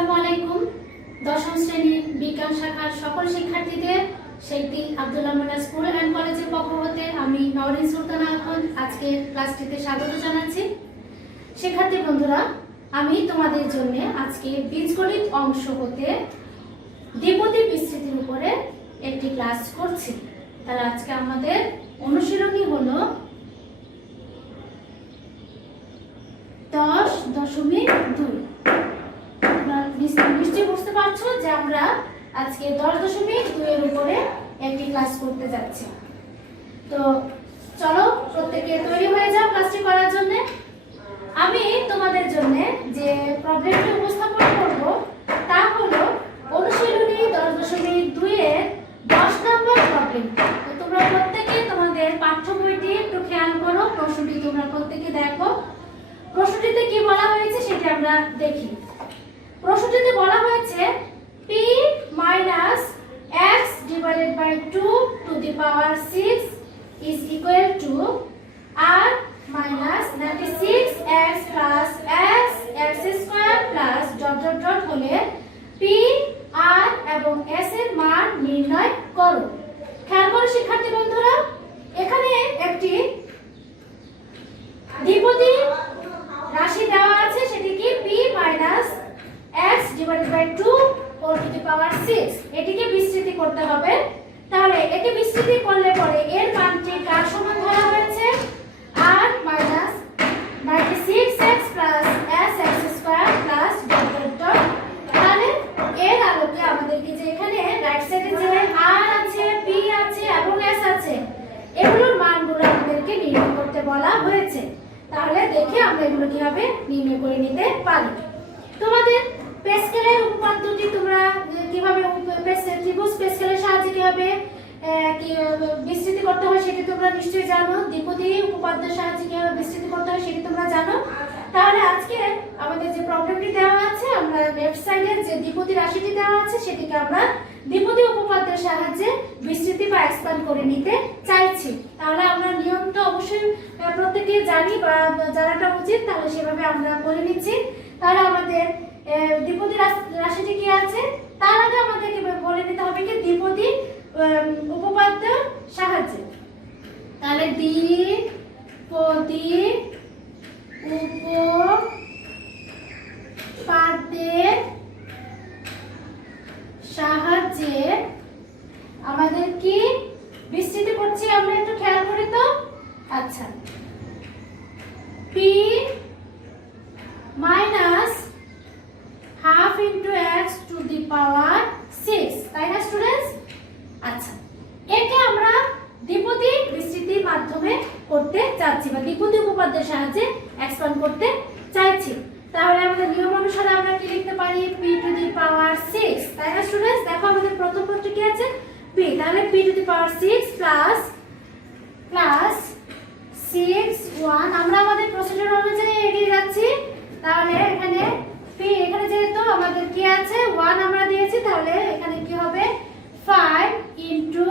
আসসালামু আলাইকুম। দশম শ্রেণী বিজ্ঞান শাখার সকল শিক্ষার্থীদের শেখদি আব্দুল্লাহ মোল্লা স্কুল অ্যান্ড কলেজের পক্ষ হতে আমি নওরিন সুলতানা এখন আজকের ক্লাসটিতে স্বাগত জানাচ্ছি। শিক্ষার্থী বন্ধুরা, আমি তোমাদের জন্য আজকে বীজগণিত অংশ হতে দ্বিপদী বিস্তৃতির উপরে একটি ক্লাস করছি। তাহলে আজকে আমাদের অনুশীলনী হলো 10.2। নিশ্চয়ই বুঝতে পারছো যে আমরা আজকে 10.2 এর উপরে একটি ক্লাস করতে যাচ্ছি। তো চলো প্রত্যেকে তৈরি হয়ে যাও ক্লাসটি করার জন্য। আমি তোমাদের জন্য যে প্রবলেমটি উপস্থাপন করব তা হলো অনুশীলনী 10.2 এর 10 নম্বর প্রবলেম। তো তোমরা প্রত্যেকে তোমাদের পাঠ্য বইটি একটু খেয়াল করো, প্রশ্নটি তোমরা প্রত্যেকে দেখো। প্রশ্নটিতে কি বলা হয়েছে সেটা আমরা দেখি। প্রশ্নটিতে বলা হয়েছে p - x divided by 2 to the power 6 is equal to r minus 96x plus x square plus dot dot dot হলে p, r এবং s এর মান নির্ণয় করো। খেয়াল করো শিক্ষার্থী বন্ধুরা, এখানে একটি দ্বিপদী রাশি দেওয়া আছে, সেটি কি p - x divided by 2 all to the power 6। এটিকে বিস্তৃতি করতে হবে। তাহলে একে বিস্তৃতি করলে পরে এর মানটি কার সমান ধরা হয়েছে? r minus 96x plus x square plus dot dot dot। তাহলে এর আলোকে আমাদেরকে যে এখানে রাইট সাইডে যে r আছে, p আছে এবং s আছে, এগুলোর মানগুলো আমাদেরকে নির্ণয় করতে বলা হয়েছে। তাহলে দেখে আমরা এগুলো কিভাবে নির্ণয় করে নিতে পারি। তোমাদের প্যাসকেলের উপপাদ্যটি তোমরা কিভাবে ত্রিভুজ প্যাসকেলের সাহায্যে কিভাবে বিস্তৃতি করতে হয় সেটি তোমরা নিশ্চয়ই জানো। দ্বিপদী উপপাদ্যের সাহায্যে কিভাবে বিস্তৃতি করতে হয় সেটি তোমরা জানো। তাহলে আজকে আমাদের যে প্রবলেমটি দেওয়া আছে, আমরা লেফট সাইডের যে দ্বিপদী রাশিটি দেওয়া আছে সেটিকে আমরা দ্বিপদী উপপাদ্যের সাহায্যে বিস্তৃতি বা এক্সপ্যান্ড করে নিতে চাইছি। তাহলে আমরা নিয়মটা অবশ্যই প্রত্যেকে জানি বা জানাটা উচিত, তাহলে সেভাবে আমরা করে নিচ্ছি। তাহলে আমাদের দ্বিপদী রাশিটি কি আছে তার আগে আমাদেরকে বলে নিতে হবে কি দ্বিপদী উপপাদ্য সাহায্যে। তাহলে দ্বিপদী উপপাদ্যের সাহায্যে আমাদের কি বিস্তৃতি করছি আমরা একটু খেয়াল করি তো। আচ্ছা, p minus half into x to the power 6, তাই না স্টুডেন্টস? আচ্ছা, একে আমরা দ্বিপদী বিস্তৃতির মাধ্যমে করতে যাচ্ছি বা দ্বিপদী উপপাদ্যের সাহায্যে এক্সপ্যান্ড করতে চাইছি। তাহলে আমাদের নিয়ম অনুসারে আমরা কি লিখতে পারি? p to the power 6, তাই না স্টুডেন্টস? দেখো আমাদের প্রথম পদটি কি আছে? p। তাহলে p to the power 6 plus 6 1। আমরা আমাদের প্রসিডিউর অনুযায়ী এগিয়ে যাচ্ছি। তাহলে এখানে p, এখানে যেহেতু আমাদের কি আছে 1 আমরা দিয়েছি, তাহলে এখানে কি হবে 5 ইনটু,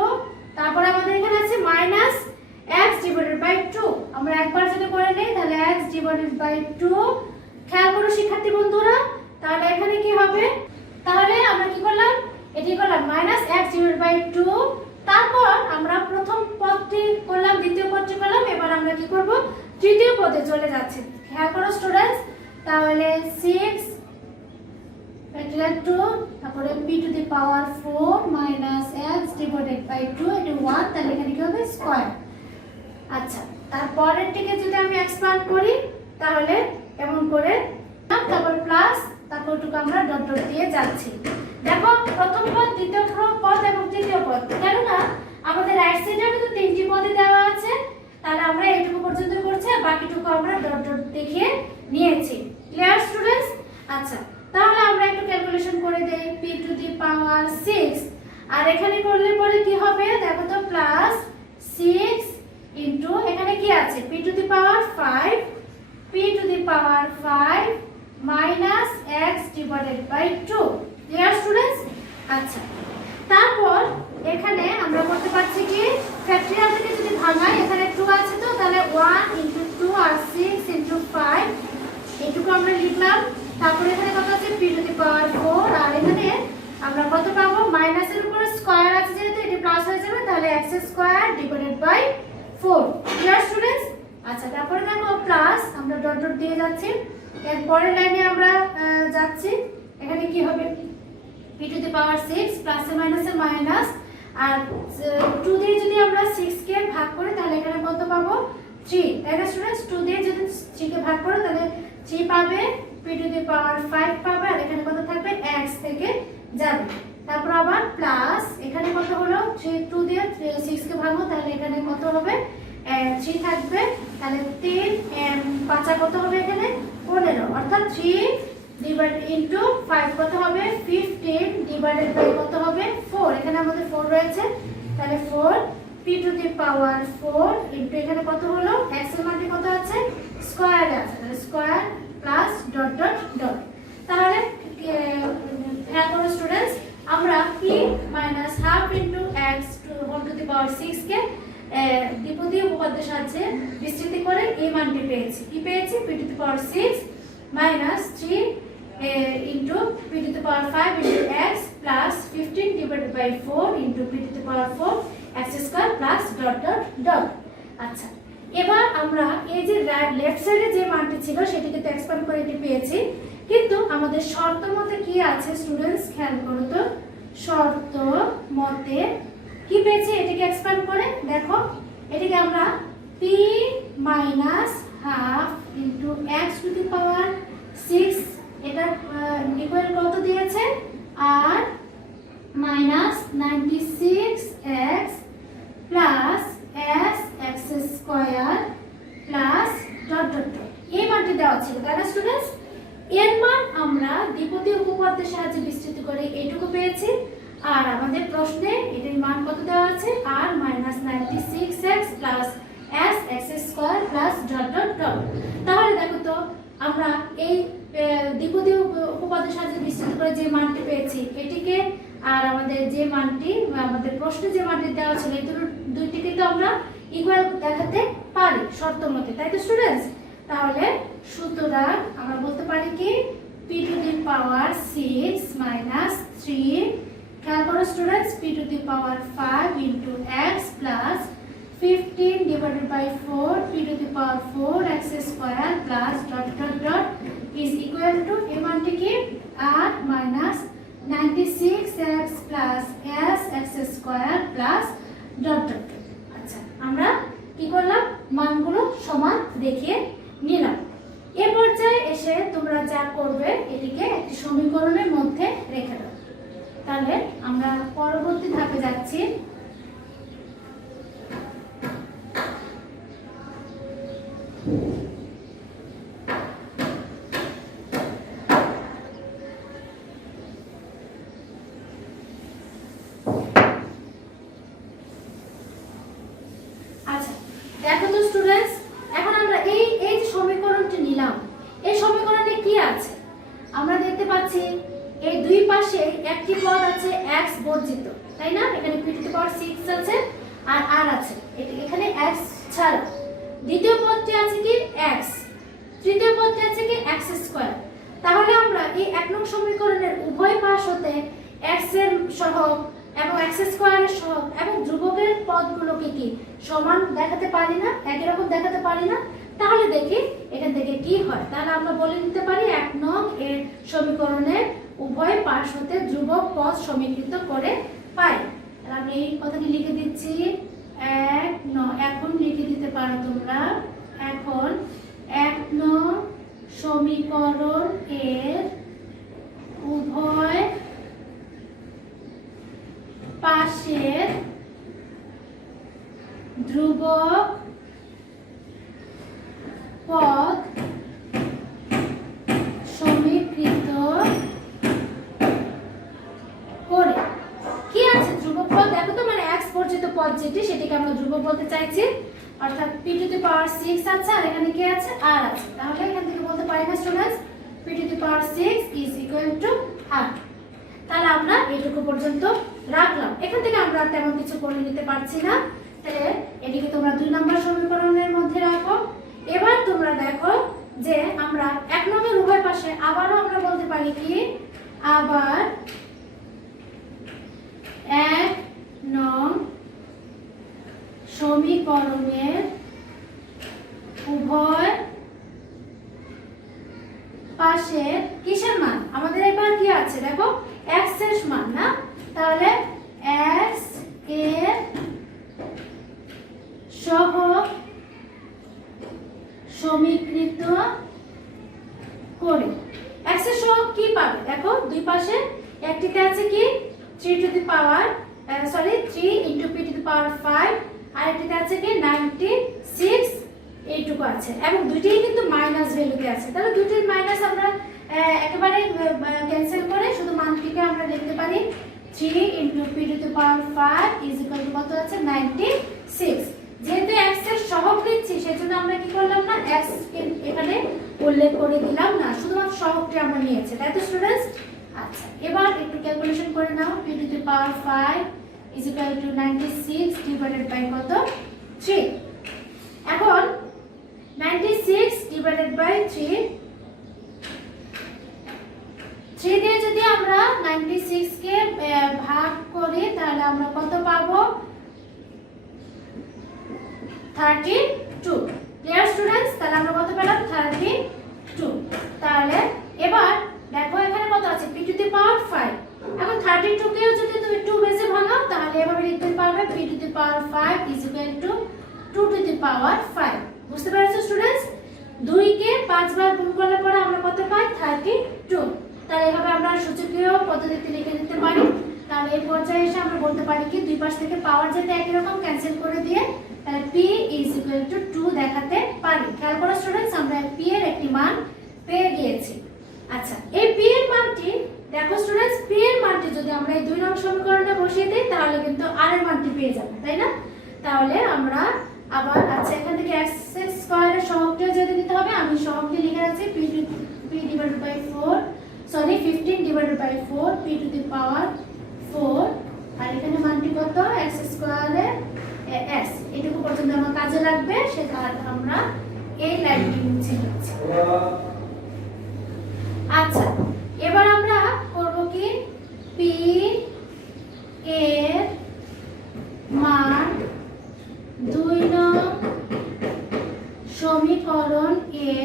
তারপর আমাদের এখানে আছে মাইনাস x ডিভাইডেড বাই 2। আমরা একবার যদি করে নেই তাহলে x ডিভাইডেড বাই 2। খেয়াল করো শিক্ষার্থী বন্ধুরা, তাহলে এখানে কি হবে? তাহলে আমরা কি করলাম? এটি করলাম মাইনাস x ডিভাইডেড বাই 2। তারপর আমরা প্রথম পদটি করলাম, দ্বিতীয় পদটি করলাম, এবার আমরা কি করব? তৃতীয় পদে চলে যাচ্ছি। খেয়াল করো স্টুডেন্টস, তাহলে 6 ফ্যাক্টরিয়াল 2, তারপরে p to the power 4 minus x divided by 2, এটা 1, তাহলে এখানে কি হবে? স্কয়ার। আচ্ছা, তারপরেরটিকে যদি আমি এক্সপ্যান্ড করি তাহলে এমন করে, তারপর প্লাস, তারপর টুকু আমরা ডট ডট দিয়ে যাচ্ছি। দেখো প্রথম পদ, দ্বিতীয় পদ এবং তৃতীয় পদ, কেননা আমাদের রাইট সাইডে কিন্তু তিনটি পদই দেওয়া আছে, তাহলে আমরা এইটুকু পর্যন্ত করছি আর বাকিটুকু আমরা ডট ডট দেখিয়ে নিয়েছি। Clear students? আচ্ছা, তাহলে আমরা একটু ক্যালকুলেশন করে দেই। p টু দি পাওয়ার 6 আর এখানে করলে পরে কি হবে দেখো তো, প্লাস 6 ইনটু এখানে কি আছে p to the power 5, p to the power 5 minus x divided by 2। Clear students? আচ্ছা, তারপর এখানে আমরা করতে পারছি কি ফ্যাক্টরিয়াল থেকে যদি ভাঙাই, এখানে 2 আছে তো, তাহলে 1 ইনটু 2 আর 6 ইনটু 5 এটুকু আমরা লিখলাম। তারপরে এখানে কত আছে p টু দি পাওয়ার 4 আমরা কত পাবো, মাইনাসের উপরে স্কয়ার আছে যেহেতু এটি প্লাস হয়ে যাবে, তাহলে x square divided by 4। Clear students? আচ্ছা, তারপরে দেখো প্লাস, আমরা ডট ডট দিয়ে যাচ্ছি। এর পরের লাইনে আমরা যাচ্ছি, এখানে কি হবে, p টু দি পাওয়ার 6 প্লাসে মাইনাসে মাইনাস, আর 2 দিয়ে যদি আমরা 6 কে ভাগ করি তাহলে এখানে কত পাবো, 3। তাই না স্টুডেন্টস? 2 দিয়ে যদি 3 কে ভাগ করো তাহলে 3 পাবে, p টু দি পাওয়ার 5 পাবে, আর এখানে কত থাকবে, x থেকে যাবে। তারপর আবার প্লাস, এখানে কত হলো, 2 দিয়ে 6 কে ভাগো তাহলে এখানে কত হবে, 3 থাকবে, তাহলে 3 5 কত হবে, এখানে 15, অর্থাৎ 3 ডিভাইডেড ইনটু 5 কত হবে, 15 ডিভাইডেড বাই কত হবে, 4। এখানে আমাদের 4 রয়েছে, তাহলে 4 p to the power 4 into এখানে কত হলো, x এর মানটি কত আছে, স্কয়ারে আছে, তাহলে square plus dot dot dot. তাহলে খেয়াল করো স্টুডেন্টস, আমরা p minus half into x whole to the power 6 কে দ্বিপদী উপপাদ্যের সাহায্যে বিস্তৃতি করে এই মানটি পেয়েছি। কি পেয়েছি, p to the power 6 minus 3 into p to the power 5 into x plus 15 divided by 4 into p to the power 4 x square plus dot dot dot। আচ্ছা, এবার আমরা এই যে লেফট সাইডে যে মানটি ছিল সেটিকে তো এক্সপ্যান্ড করে এটি পেয়েছি, কিন্তু আমাদের শর্ত মতে কি আছে স্টুডেন্টস, খেয়াল করো তো, শর্ত মতে কি পেয়েছি, এটিকে এক্সপ্যান্ড করে দেখো, এটিকে আমরা p minus half into x to the power 6 এটা ইকুয়াল কত দিয়েছে, আর minus 96x plus s x square plus dot dot dot, এই মানটি দেওয়া ছিল। তাই না স্টুডেন্টস? এর মান আমরা দ্বিপদী উপপাদ্যের সাহায্যে বিস্তৃত করে এইটুকু পেয়েছি, আর আমাদের প্রশ্নে এটার মান কত দেওয়া আছে, আর minus 96x plus s x square plus dot dot dot. তাহলে দেখো তো, আমরা এই দ্বিপদী উপপাদ্যের সাহায্যে বিস্তৃত করে যে মানটি পেয়েছি এটিকে, আর আমাদের যে মানটি আমাদের প্রশ্নে যে মানটি দেওয়া ছিল, এই দুইটিকে তো আমরা ইকুয়াল দেখাতে পারি শর্ত মতে। তাই তো স্টুডেন্টস? তাহলে সুতরাং আমরা বলতে পারি কি, p to the power 6 minus 3, খেয়াল করো students, p to the power 5 into x plus 15 divided by 4 p to the power 4 x square plus dot dot dot is equal to এর মানটি কি, r minus 96x plus s x square plus dot dot dot। আচ্ছা, আমরা কি করলাম, মানগুলো সমান দেখিয়ে নিলাম। এই পর্যায়ে এসে তোমরা যা করবে, এটিকে একটি সমীকরণের মধ্যে রেখে দাও। তাহলে আমরা পরবর্তী ধাপে যাচ্ছি। আচ্ছা, দেখো তো স্টুডেন্টস, এখন আমরা এই যে সমীকরণটি নিলাম, এই সমীকরণে কি আছে, আমরা দেখতে পাচ্ছি এই দুই পাশে একটি পদ আছে x বর্জিত, তাই না? এখানে p টু দি পাওয়ার 6 আছে আর r আছে, এখানে x ছাড়া দ্বিতীয় পদটি আছে কি x, তৃতীয় পদটি আছে কি x স্কয়ার। তাহলে আমরা এই এক নং সমীকরণের উভয় পাশ হতে x এর সহগ এবং x স্কয়ারের সহগ এবং ধ্রুবকের পদগুলোকে কি সমান দেখাতে পারি না, একই রকম দেখাতে পারি না? তাহলে দেখি এখান থেকে কি হয়। তাহলে আমরা বলে দিতে পারি এক নং এর সমীকরণের উভয় পাশ হতে ধ্রুবক পদ সমীকৃত করে পাই। তাহলে আমি এই কথাটি লিখে দিচ্ছি, এখন লিখে দিতে পারো তোমরা, এখন এক নং সমীকরণ এর উভয় পাশের ধ্রুবক পদ সমীকৃত করে। কি আছে ধ্রুবক পদ? দেখো তো, মানে x বর্জিত পদ যেটি, সেটিকে আমরা ধ্রুবক বলতে চাইছি, অর্থাৎ p টু দি পাওয়ার 6 আছে আর এখানে কি আছে, r আছে। তাহলে এখান থেকে বলতে পারি না students, p to the power 6 is equal to r। তাহলে আমরা এইটুকু পর্যন্ত রাখলাম, এখান থেকে আমরা তেমন কিছু করে নিতে পারছি না। তাহলে এটিকে তোমরা 2 নম্বর সমীকরণের মধ্যে রাখো। এবার তোমরা দেখো যে আমরা এক নম্বর উভয় পাশে আবারও আমরা বলতে পারি কি, আবার সমীকরণের উভয় পাশে কিসের মান? আমাদের এবার কি আছে দেখো, x এর মান না, তাহলে x এর সহগ সমীকৃত করে x এর সহগ কি পাবে দেখো, দুই পাশে একটিতে আছে কি 3 to the power 3 into p to the power 5, আর একটিতে আছে কি 96 এইটুকু আছে, এবং দুইটাই কিন্তু মাইনাস ভ্যালুতে আছে। তাহলে দুইটির মাইনাস আমরা একেবারে ক্যান্সেল করে শুধু মানটিকে আমরা লিখতে পারি 3 into p to the power 5 is equal to কত আছে 96। যেহেতু x এর সহগ নিচ্ছি সেজন্য আমরা কি করলাম না, x এখানে উল্লেখ করে দিলাম না, শুধুমাত্র সহগটি আমরা নিয়েছি, তাই তো স্টুডেন্টস? আচ্ছা, এবার একটু ক্যালকুলেশন করে নাও। p to the power 5 is equal to 96 divided by কত 3। এখন 96 ডিভাইডেড বাই 3 দিয়ে যদি আমরা 96 কে ভাগ করি তাহলে আমরা কত পাবো 32। Clear students? তাহলে আমরা কত পেলাম 32। তাহলে এবার দেখো এখানে কত আছে p টু দি পাওয়ার 5। এখন 32 কেও যদি তুমি 2 বেসে ভাঙাও তাহলে এভাবে লিখতে পারবে p to the power 5 is equal to 2 to the power 5। বুঝতে পারছো স্টুডেন্টস? 2 কে 5 বার গুণ করলে পরে আমরা কত পাই 32। তাহলে এভাবে আমরা সূচকীয় পদ্ধতিতে লিখে দিতে পারি। তাহলে এই পর্যায়ে এসে আমরা বলতে পারি কি দুই পাশ থেকে পাওয়ার যেটা একই রকম ক্যান্সেল করে দিয়ে তাহলে p ইজ ইকুয়াল টু 2 দেখাতে পারি। খেয়াল করো স্টুডেন্টস, আমরা p এর একটি মান পেয়ে গিয়েছি। আচ্ছা, এই p এর মানটি দেখো স্টুডেন্টস, p এর মানটি যদি আমরা এই 2 নং সমীকরণে বসিয়ে দেই তাহলে কিন্তু r এর মানটি পেয়ে যাব, তাই না? তাহলে আমরা আবার আচ্ছা এখান থেকে x স্কয়ারের সহগটা যদি দিতে হবে, আমি সহগটি লিখে রাখছি p divided by 15 divided by 4 p to the power 4, আর এখানে মানটি কত x স্কয়ারের s, এটুকু পর্যন্ত আমার কাজে লাগবে, সেটা আমরা এই লাইনটি মুছে দিচ্ছি। আচ্ছা, এবার আমরা করব কি p এর মান 2 নং সমীকরণ এ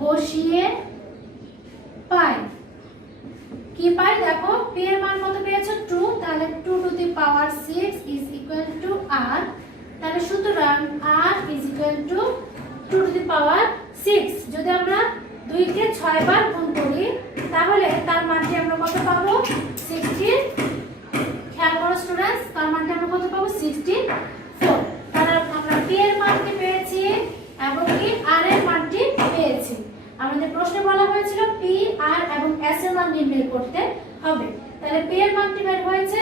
বসিয়ে পাই। কি পাই দেখো, p এর মান কত পেয়েছো 2, তাহলে 2 to the power 6 is equal to r। তাহলে সুতরাং r is equal to 2 to the power 6। যদি আমরা 2 কে 6 বার গুণ করি তাহলে তার মানটি আমরা কত পাবো 16। খেয়াল করো স্টুডেন্টস, তার মানটি আমরা কত পাবো 64। তাহলে আমরা p এর মানটি পেয়েছি এবং কি r এর মানটি পেয়েছি। আমাদের প্রশ্নে বলা হয়েছিল p, r এবং s এর মান নির্ণয় করতে হবে। তাহলে p এর মানটি বের হয়েছে,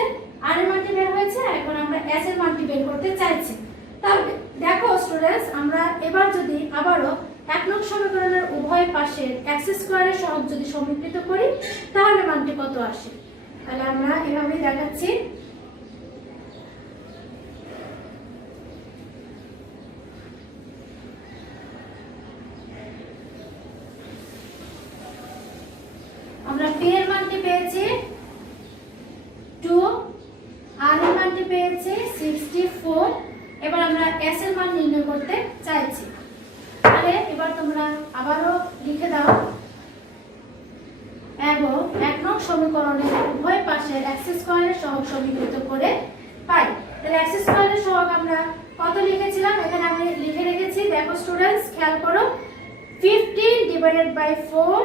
r এর মানটি বের হয়েছে, এখন আমরা s এর মানটি বের করতে চাইছি। তাহলে দেখো স্টুডেন্টস, আমরা এবার যদি আবারো 1 নং সমীকরণের উভয় পাশের x স্কয়ারের সহগ যদি সমীকৃত করি তাহলে মানটি কত আসে। তাহলে আমরা এভাবে দেখাচ্ছি। আমরা p এর মানটি পেয়েছি 2, r এর মানটি পেয়েছি 64। এবার আমরা s এর মান নির্ণয় করতে চাইছি। তাহলে এবার তোমরা আবারো লিখে দাও, এবং 1 নং সমীকরণের উভয় পাশের x স্কয়ারের সহগ সমীকৃত করে পাই। তাহলে x স্কয়ারের সহগ আমরা কত লিখেছিলাম, এখানে আমি লিখে রেখেছি। দেখো স্টুডেন্টস, খেয়াল করো 15 divided by 4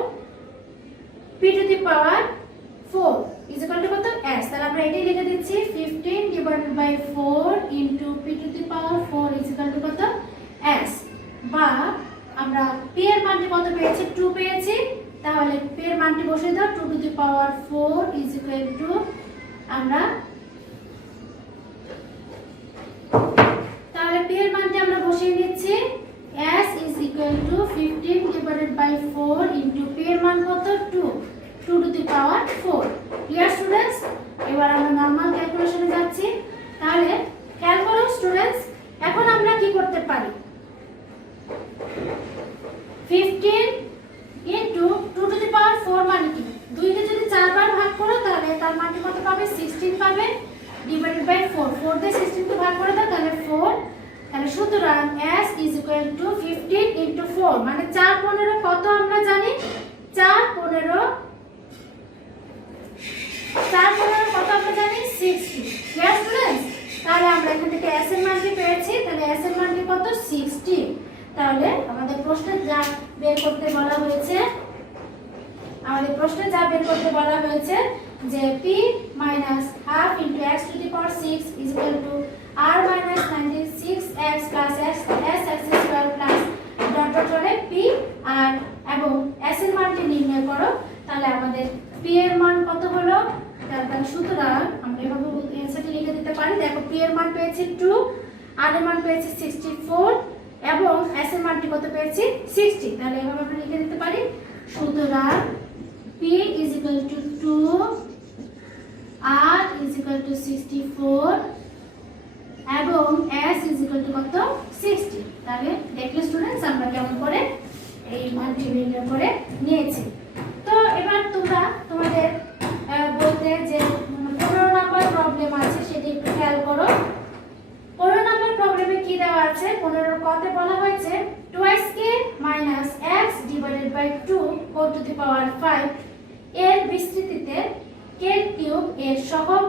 p to the power 4 is equal to কত s। তাহলে আমরা এটাই লিখে দিচ্ছি 15 divided by 4 into p to the power 4 is equal to কত s। বা আমরা p এর মানটি কত পেয়েছি 2 পেয়েছি, তাহলে p এর মানটি বসিয়ে দাও 2 to the power 4 is equal to আমরা তাহলে p এর মানটি আমরা বসিয়ে নিচ্ছি s is equal to 15 divided by 4 into p এর মান কত 2 to the power 4। Clear students? এবার আমরা নরমাল ক্যালকুলেশনে যাচ্ছি। তাহলে খেয়াল করো স্টুডেন্টস, এখন আমরা কি করতে পারি 15 ইনটু 2 টু দি পাওয়ার 4 মানে কি 2 কে যদি 4 বার ভাগ করো তাহলে তার মানটি কত পাবে 16 পাবে। ডিভাইডেড বাই 4 4 দিয়ে 16 কে ভাগ করে দাও তাহলে 4 তাহলে সুতরাং s is equal to 15 into 4 মানে 4 15 কত আমরা জানি 4 15 কত আমরা জানি 60 ক্লিয়ার স্টুডেন্টস তাহলে আমরা এখান থেকে s এর মানটি পেয়েছি তাহলে s এর মানটি কত 60 তাহলে আমাদের প্রশ্নে যা বের করতে বলা হয়েছে যে p minus half into x to the power 6 is equal to r minus 96x plus s square plus dot dot করে p আর এবং s এর মানটি নির্ণয় করো তাহলে আমাদের p এর মান কত হলো তাহলে সুতরাং আমরা এভাবে অ্যানসারটি লিখে দিতে পারি দেখো p এর মান পেয়েছি 2 r এর মান পেয়েছি 64 এবং s এর মানটি কত পেয়েছি 60 তাহলে এভাবে আমরা লিখে দিতে পারি সুতরাং p is equal to 2 r is equal to 64 এবং s is equal to কত 60 তাহলে দেখলে স্টুডেন্টস আমরা কেমন করে এই মানটি নির্ণয় করে নিয়েছি তো এবার তোমরা তোমাদের বলতে যে 15 নাম্বার প্রবলেম আছে সেটা একটু খেয়াল করো 15 নাম্বার প্রবলেমে কি দেওয়া আছে 15 কতে বলা হয়েছে 2k - x divided by 2 whole to the power 5 এর বিস্তৃতিতে k কিউব এর সহগ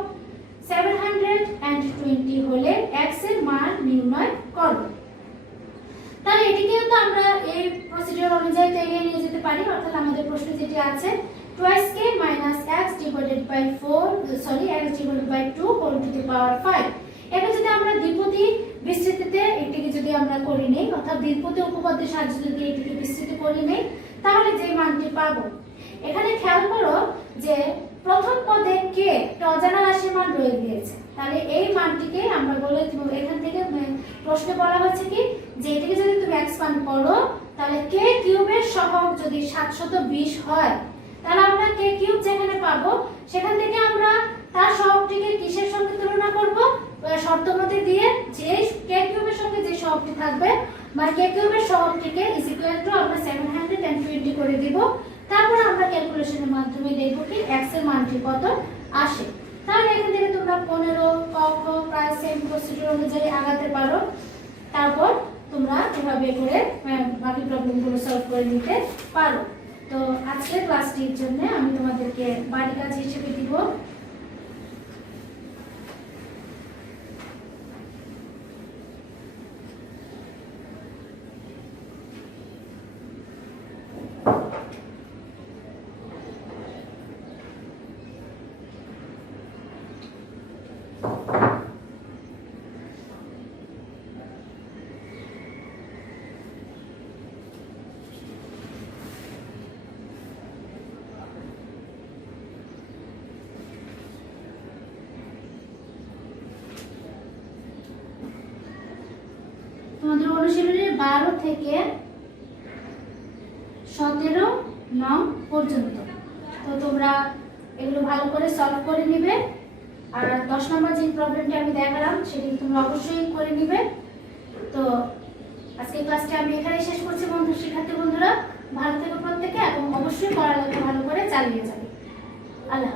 720 হলে x এর মান নির্ণয় করো তাহলে এটিকে তো আমরা এই প্রসিডিউর অনুযায়ী এগিয়ে নিয়ে যেতে পারি অর্থাৎ আমাদের প্রশ্ন যেটি আছে 2k - x divided by 2 whole to the power 5 এটা যদি আমরা দ্বিপদী বিস্তৃতিতে এটিকে যদি আমরা করি নেই অর্থাৎ দ্বিপদী উপপাদ্যের সাহায্যে যদি এটিকে বিস্তৃত করি নেই তাহলে যে মানটি পাবো এখানে খেয়াল করো যে প্রথম পদে k একটা অজানা রাশির মান রয়ে গিয়েছে তাহলে এই মানটিকে আমরা বলে এখান থেকে প্রশ্নে বলা হচ্ছে কি যে এটাকে যদি তুমি এক্সপ্যান্ড করো তাহলে k কিউবের সহগ যদি 720 হয় তাহলে আমরা k কিউব যেখানে পাবো সেখান থেকে আমরা তার সহগটিকে কিসের সঙ্গে তুলনা করব শর্ত মতে দিয়ে যে k কিউবের সঙ্গে যে সহগটি থাকবে মানে k কিউবের সহগটিকে ইজ ইকুয়াল টু আমরা 720 করে দিব তারপর আমরা ক্যালকুলেশনের মাধ্যমে দেখব কি x এর মানটি কত আসে তাহলে এখান থেকে তোমরা 15 ক খ প্রায় সেম প্রসিডিউর অনুযায়ী আগাতে পারো তারপর তোমরা এভাবে করে বাকি প্রবলেমগুলো সলভ করে নিতে পারো তো আজকের ক্লাসটির জন্য আমি তোমাদেরকে বাড়ি কাজ হিসেবে দিব তোমাদের অনুশীলনের 12 থেকে 17 নং পর্যন্ত তো তোমরা এগুলো ভালো করে সলভ করে নিবে আর 10 নম্বর যে প্রবলেমটি আমি দেখালাম সেটি তোমরা অবশ্যই করে নিবে তো আজকে ক্লাসটি আমি এখানেই শেষ করছি শিক্ষার্থী বন্ধুরা ভালো থেকো প্রত্যেকে এবং অবশ্যই পড়ালেখা ভালো করে চালিয়ে যাবে আল্লাহ